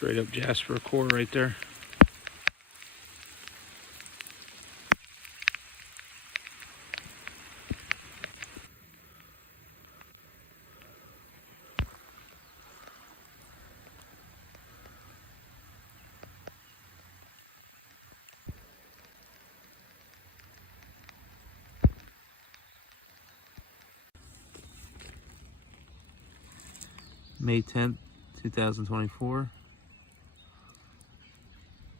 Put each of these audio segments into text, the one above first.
Straight up Jasper core right there. May 10th, 2024.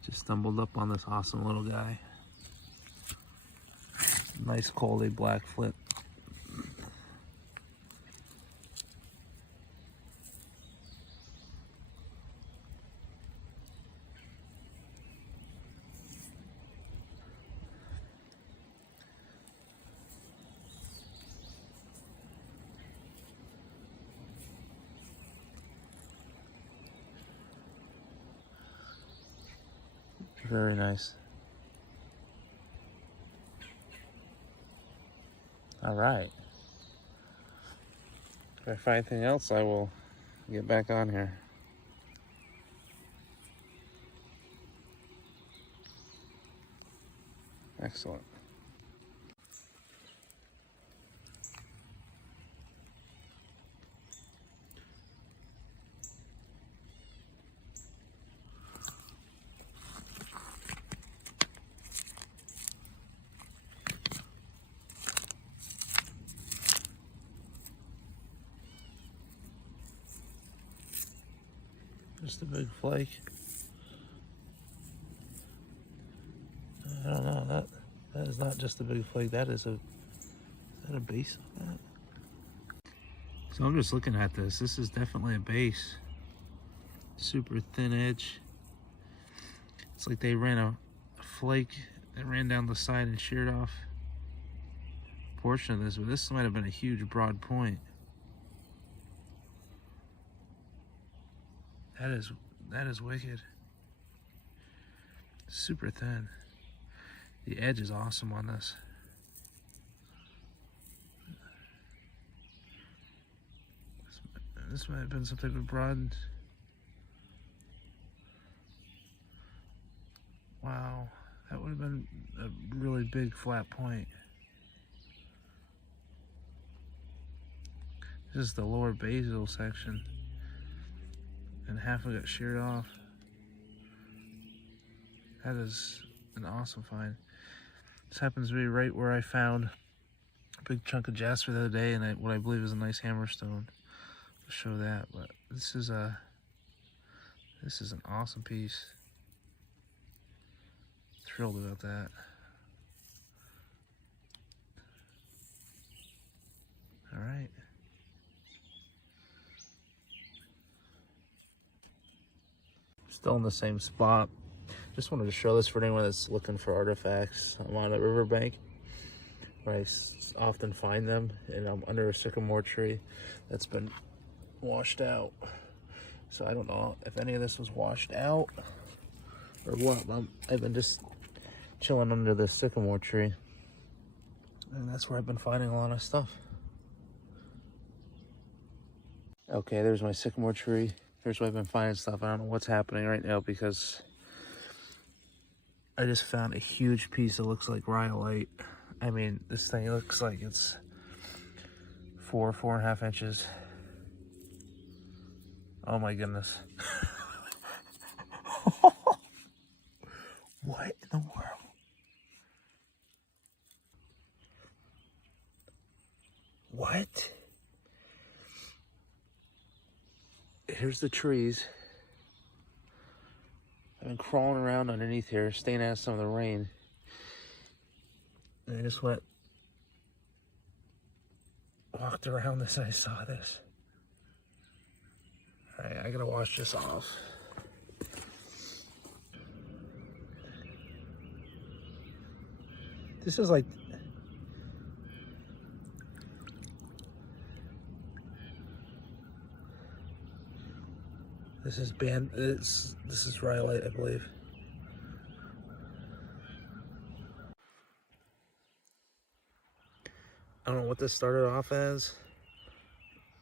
Just stumbled up on this awesome little guy. Nice quality black flint. Very nice. All right. If I find anything else, I will get back on here. Excellent. Just a big flake. I don't know, that is not just a big flake, is that a base on that? So I'm just looking at this. This is definitely a base. Super thin edge. It's like they ran a flake that ran down the side and sheared off a portion of this, but this might have been a huge broad point. That is wicked. Super thin. The edge is awesome on this. This might have been some type of broad. Wow, that would have been a really big flat point. This is the lower basal section, and half of it got sheared off. That is an awesome find. This happens to be right where I found a big chunk of jasper the other day, and what I believe is a nice hammerstone. I'll show that, but this is an awesome piece. Thrilled about that. All right. Still in the same spot. Just wanted to show this for anyone that's looking for artifacts. I'm on a riverbank where I often find them, and I'm under a sycamore tree that's been washed out. So I don't know if any of this was washed out or what. I've been just chilling under this sycamore tree, and that's where I've been finding a lot of stuff. Okay, there's my sycamore tree. Here's where I've been finding stuff. I don't know what's happening right now because I just found a huge piece that looks like rhyolite. I mean, this thing looks like it's 4.5 inches. Oh my goodness. What in the world? What? Here's the trees. I've been crawling around underneath here, staying out of some of the rain. And I just walked around this and I saw this. All right, I gotta wash this off. This is like, this is rhyolite, I believe. I don't know what this started off as.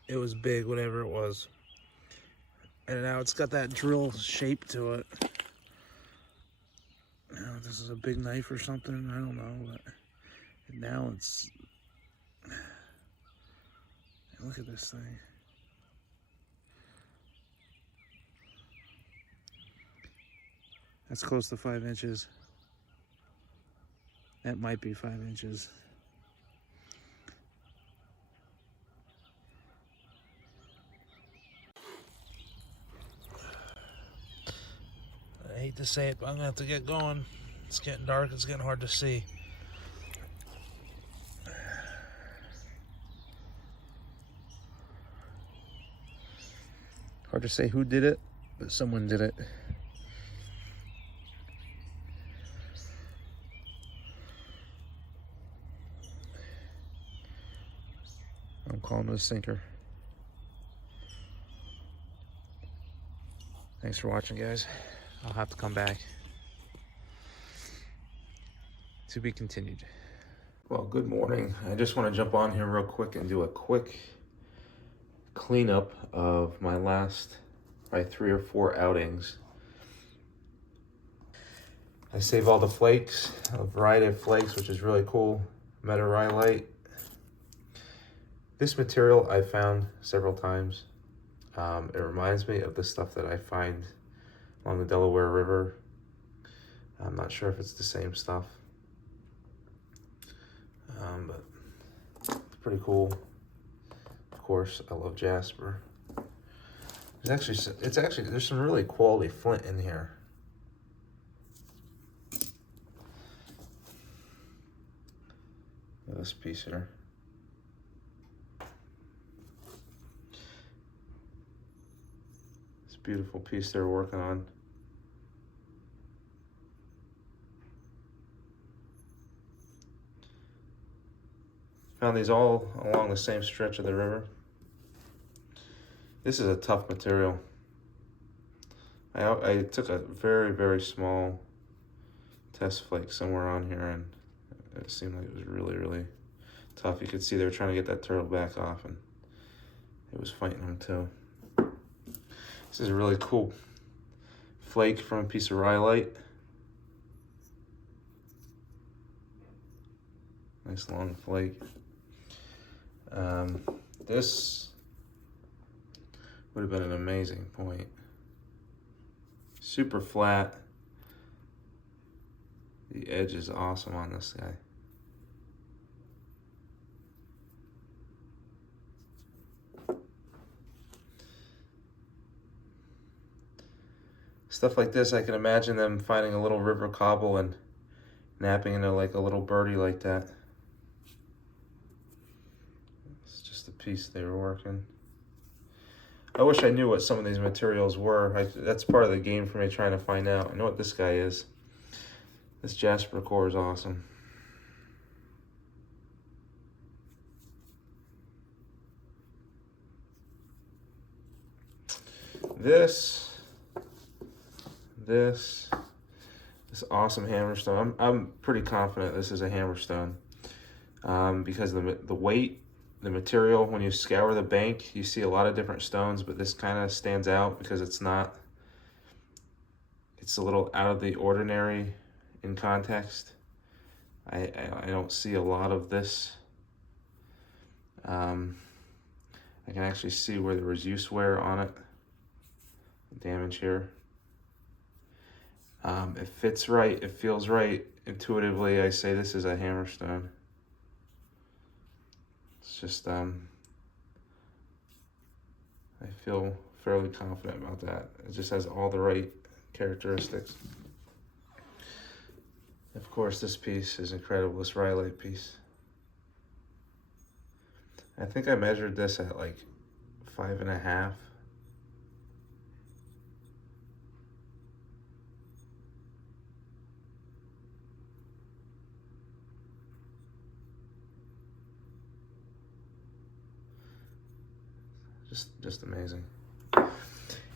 It was big, whatever it was. And now it's got that drill shape to it. Now this is a big knife or something, I don't know, but now it's, look at this thing. That's close to 5 inches. That might be 5 inches. I hate to say it, but I'm gonna have to get going. It's getting dark, it's getting hard to see. Hard to say who did it, but someone did it. I'm calling it a sinker. Thanks for watching, guys. I'll have to come back. To be continued. Well, good morning. I just want to jump on here real quick and do a quick cleanup of my last probably 3 or 4 outings. I save all the flakes, a variety of flakes, which is really cool. Metarhyolite. This material I found several times. It reminds me of the stuff that I find along the Delaware River. I'm not sure if it's the same stuff. But it's pretty cool. Of course, I love Jasper. There's some really quality flint in here. This piece here. This beautiful piece they're working on. Found these all along the same stretch of the river. This is a tough material. I took a very, very small test flake somewhere on here, and it seemed like it was really, really tough. You could see they were trying to get that turtle back off, and it was fighting them too. This is a really cool flake from a piece of rhyolite. Nice long flake. This would have been an amazing point. Super flat. The edge is awesome on this guy. Stuff like this, I can imagine them finding a little river cobble and napping into like a little birdie like that. It's just the piece they were working. I wish I knew what some of these materials were. That's part of the game for me, trying to find out. I know what this guy is. This Jasper core is awesome. This awesome hammerstone. I'm pretty confident this is a hammerstone because the weight, the material. When you scour the bank, you see a lot of different stones, but this kind of stands out because it's a little out of the ordinary in context. I don't see a lot of this. I can actually see where there was use wear on it. Damage here. It fits right, it feels right. Intuitively, I say this is a hammerstone. It's just, I feel fairly confident about that. It just has all the right characteristics. Of course, this piece is incredible, this rhyolite piece. I think I measured this at like 5.5. Just amazing.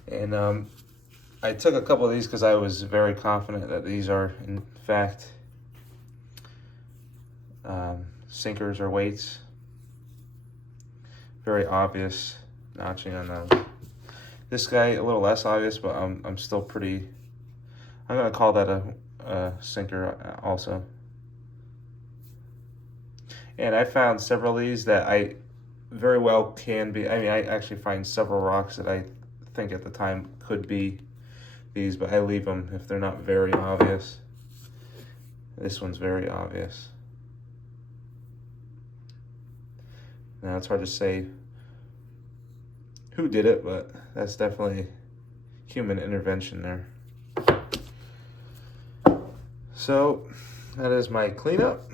And I took a couple of these because I was very confident that these are in fact sinkers or weights. Very obvious notching on them. This guy a little less obvious, but I'm still pretty. I'm gonna call that a sinker also. And I found several of these that I very well can be. I mean, I actually find several rocks that I think at the time could be these, but I leave them if they're not very obvious. This one's very obvious. Now it's hard to say who did it, but that's definitely human intervention there. So that is my cleanup.